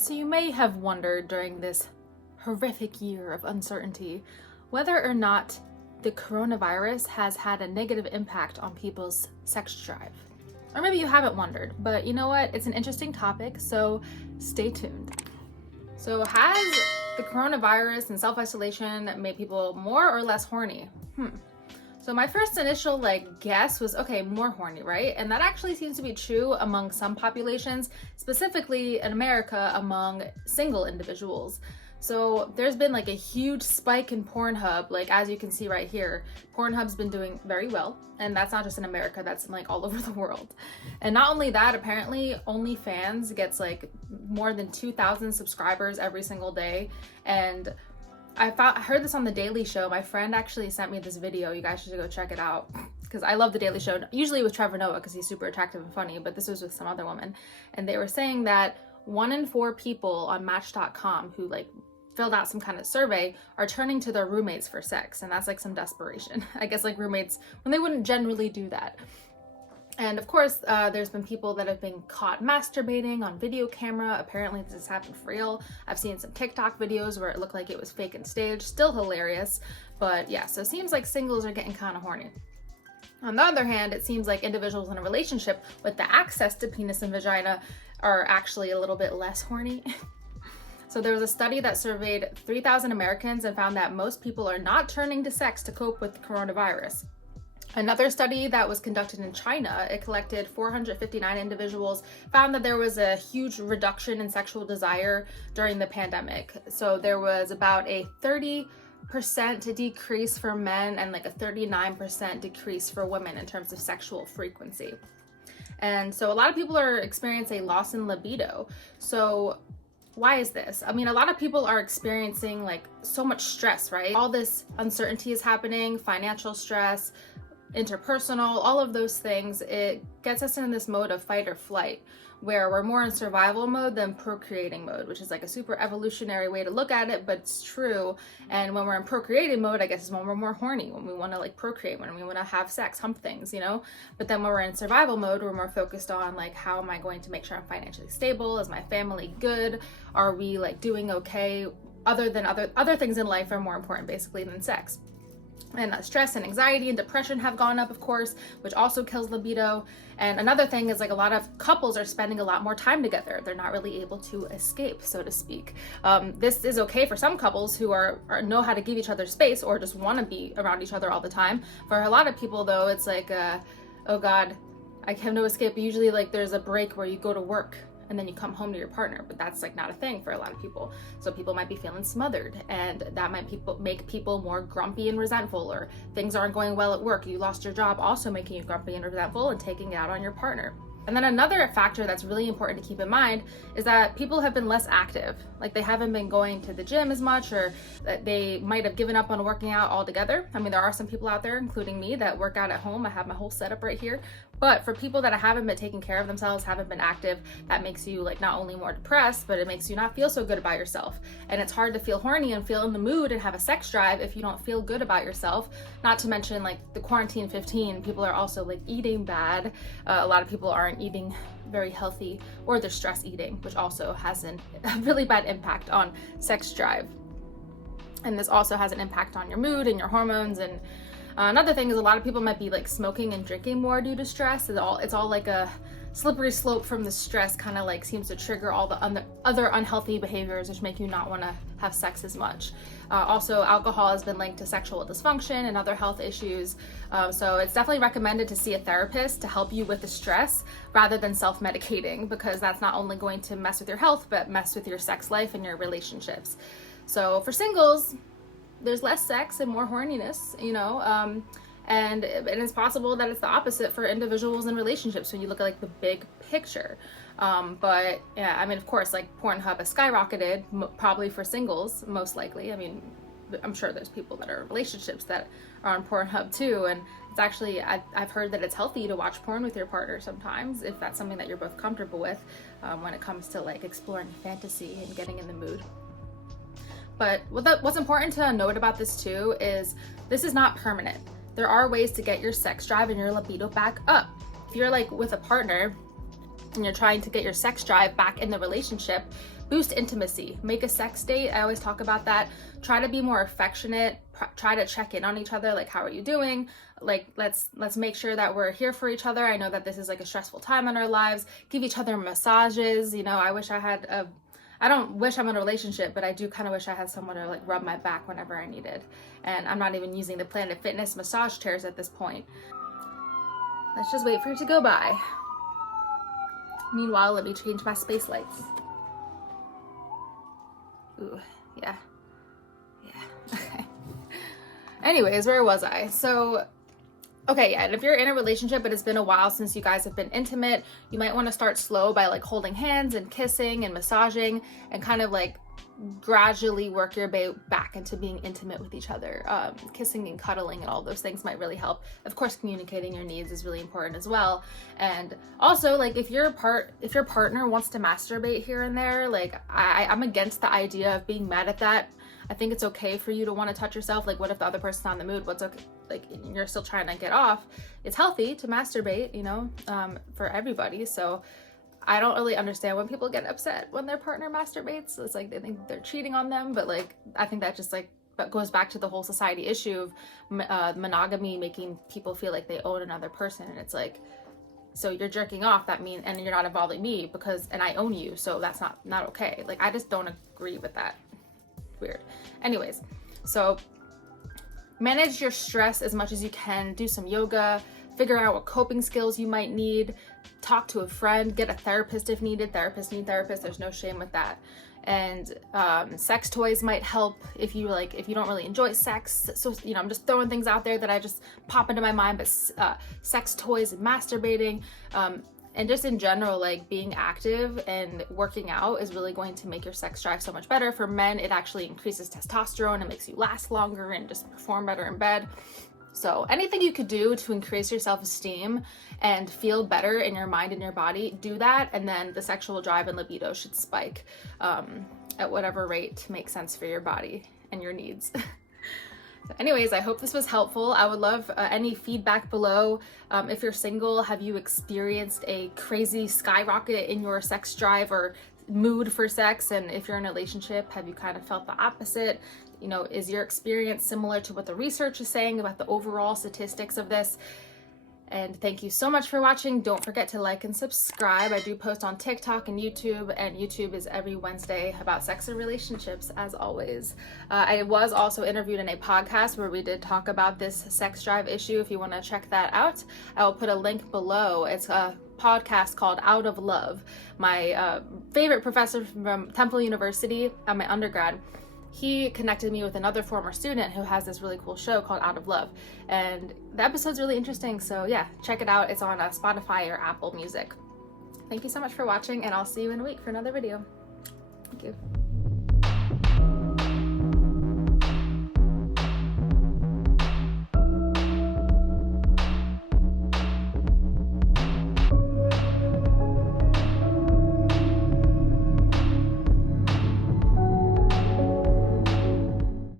So you may have wondered during this horrific year of uncertainty whether or not the coronavirus has had a negative impact on people's sex drive. Or maybe you haven't wondered, but you know what? It's an interesting topic, so stay tuned. So has the coronavirus and self-isolation made people more or less horny? So my first initial guess was, okay, more horny, right? And that actually seems to be true among some populations, specifically in America among single individuals. So there's been a huge spike in Pornhub, as you can see right here. Pornhub's been doing very well, and that's not just in America, that's in all over the world. And not only that, apparently OnlyFans gets more than 2,000 subscribers every single day. And I heard this on The Daily Show. My friend actually sent me this video. You guys should go check it out because I love The Daily Show, usually with Trevor Noah because he's super attractive and funny, but this was with some other woman. And they were saying that 1 in 4 people on Match.com who filled out some kind of survey are turning to their roommates for sex. And that's some desperation. I guess roommates, when they wouldn't generally do that. And of course, there's been people that have been caught masturbating on video camera. Apparently this has happened for real. I've seen some TikTok videos where it looked like it was fake and staged. Still hilarious. But yeah, so it seems like singles are getting kind of horny. On the other hand, it seems like individuals in a relationship with the access to penis and vagina are actually a little bit less horny. So there was a study that surveyed 3,000 Americans and found that most people are not turning to sex to cope with the coronavirus. Another study that was conducted in China, it collected 459 individuals, found that there was a huge reduction in sexual desire during the pandemic. So there was about a 30% decrease for men and a 39% decrease for women in terms of sexual frequency. And so a lot of people are experiencing a loss in libido. So why is this? I mean, a lot of people are experiencing so much stress, right? All this uncertainty is happening, financial stress, interpersonal, all of those things. It gets us in this mode of fight or flight where we're more in survival mode than procreating mode, which is a super evolutionary way to look at it, but it's true. And when we're in procreating mode, I guess is when we're more horny, when we want to procreate, when we want to have sex, hump things, but then when we're in survival mode, we're more focused on how am I going to make sure I'm financially stable? Is my family good? Are we doing okay? Other things in life are more important basically than sex. And stress and anxiety and depression have gone up, of course, which also kills libido. And another thing is a lot of couples are spending a lot more time together. They're not really able to escape, so to speak. This is okay for some couples who know how to give each other space or just want to be around each other all the time. For a lot of people, though, it's oh God, I have no escape. Usually there's a break where you go to work and then you come home to your partner, but that's not a thing for a lot of people. So people might be feeling smothered, and that might make people more grumpy and resentful, or things aren't going well at work. You lost your job, also making you grumpy and resentful and taking it out on your partner. And then another factor that's really important to keep in mind is that people have been less active. They haven't been going to the gym as much, or that they might have given up on working out altogether. I mean, there are some people out there, including me, that work out at home. I have my whole setup right here. But for people that haven't been taking care of themselves, haven't been active, that makes you not only more depressed, but it makes you not feel so good about yourself. And it's hard to feel horny and feel in the mood and have a sex drive if you don't feel good about yourself. Not to mention the quarantine 15, people are also eating bad. A lot of people aren't eating very healthy, or they're stress eating, which also has a really bad impact on sex drive. And this also has an impact on your mood and your hormones. And another thing is a lot of people might be smoking and drinking more due to stress. It's all a slippery slope from the stress, kind of seems to trigger all the other unhealthy behaviors, which make you not want to have sex as much. Also, alcohol has been linked to sexual dysfunction and other health issues. So it's definitely recommended to see a therapist to help you with the stress rather than self-medicating, because that's not only going to mess with your health, but mess with your sex life and your relationships. So for singles, there's less sex and more horniness, and it's possible that it's the opposite for individuals in relationships when you look at the big picture. But yeah, I mean, of course, Pornhub has skyrocketed, probably for singles, most likely. I mean, I'm sure there's people that are in relationships that are on Pornhub too, and it's actually, I've heard that it's healthy to watch porn with your partner sometimes, if that's something that you're both comfortable with, when it comes to exploring fantasy and getting in the mood. But what's important to note about this too is this is not permanent. There are ways to get your sex drive and your libido back up. If you're with a partner and you're trying to get your sex drive back in the relationship, boost intimacy, make a sex date. I always talk about that. Try to be more affectionate, try to check in on each other, like, how are you doing? Like, let's make sure that we're here for each other. I know that this is like a stressful time in our lives. Give each other massages. You know, I don't wish I'm in a relationship, but I do kind of wish I had someone to like rub my back whenever I needed. And I'm not even using the Planet Fitness massage chairs at this point. Let's just wait for it to go by. Meanwhile, let me change my space lights. Ooh, yeah. Okay. Anyways, where was I? So, okay, yeah, and if you're in a relationship but it's been a while since you guys have been intimate, you might want to start slow by like holding hands and kissing and massaging and kind of like gradually work your way back into being intimate with each other. Kissing and cuddling and all those things might really help. Of course, communicating your needs is really important as well. And also, like, if your partner wants to masturbate here and there, like, I'm against the idea of being mad at that. I think it's okay for you to want to touch yourself. Like, what if the other person's not in the mood? What's okay? Like, you're still trying to get off. It's healthy to masturbate, you know, for everybody. So I don't really understand when people get upset when their partner masturbates. It's like they think they're cheating on them, but like, I think that just like goes back to the whole society issue of monogamy making people feel like they own another person. And it's like, so you're jerking off, that means, and you're not involving me and I own you, so that's not okay. Like, I just don't agree with that. Weird. Anyways, so manage your stress as much as you can. Do some yoga, figure out what coping skills you might need, talk to a friend, get a therapist if needed. Therapists need therapists. There's no shame with that. And sex toys might help if you don't really enjoy sex. So, you know, I'm just throwing things out there that I just pop into my mind, but sex toys and masturbating, and just in general, like, being active and working out is really going to make your sex drive so much better. For men, it actually increases testosterone. It makes you last longer and just perform better in bed. So anything you could do to increase your self-esteem and feel better in your mind and your body, do that. And then the sexual drive and libido should spike at whatever rate makes sense for your body and your needs. So anyways, I hope this was helpful. I would love any feedback below. If you're single, have you experienced a crazy skyrocket in your sex drive or mood for sex? And if you're in a relationship, have you kind of felt the opposite? You know, is your experience similar to what the research is saying about the overall statistics of this? And thank you so much for watching. Don't forget to like and subscribe. I do post on TikTok and YouTube is every Wednesday about sex and relationships, as always. I was also interviewed in a podcast where we did talk about this sex drive issue. If you want to check that out, I will put a link below. It's a podcast called Out of Love. My favorite professor from Temple University, my undergrad, he connected me with another former student who has this really cool show called Out of Love. And the episode's really interesting. So yeah, check it out. It's on Spotify or Apple Music. Thank you so much for watching, and I'll see you in a week for another video. Thank you.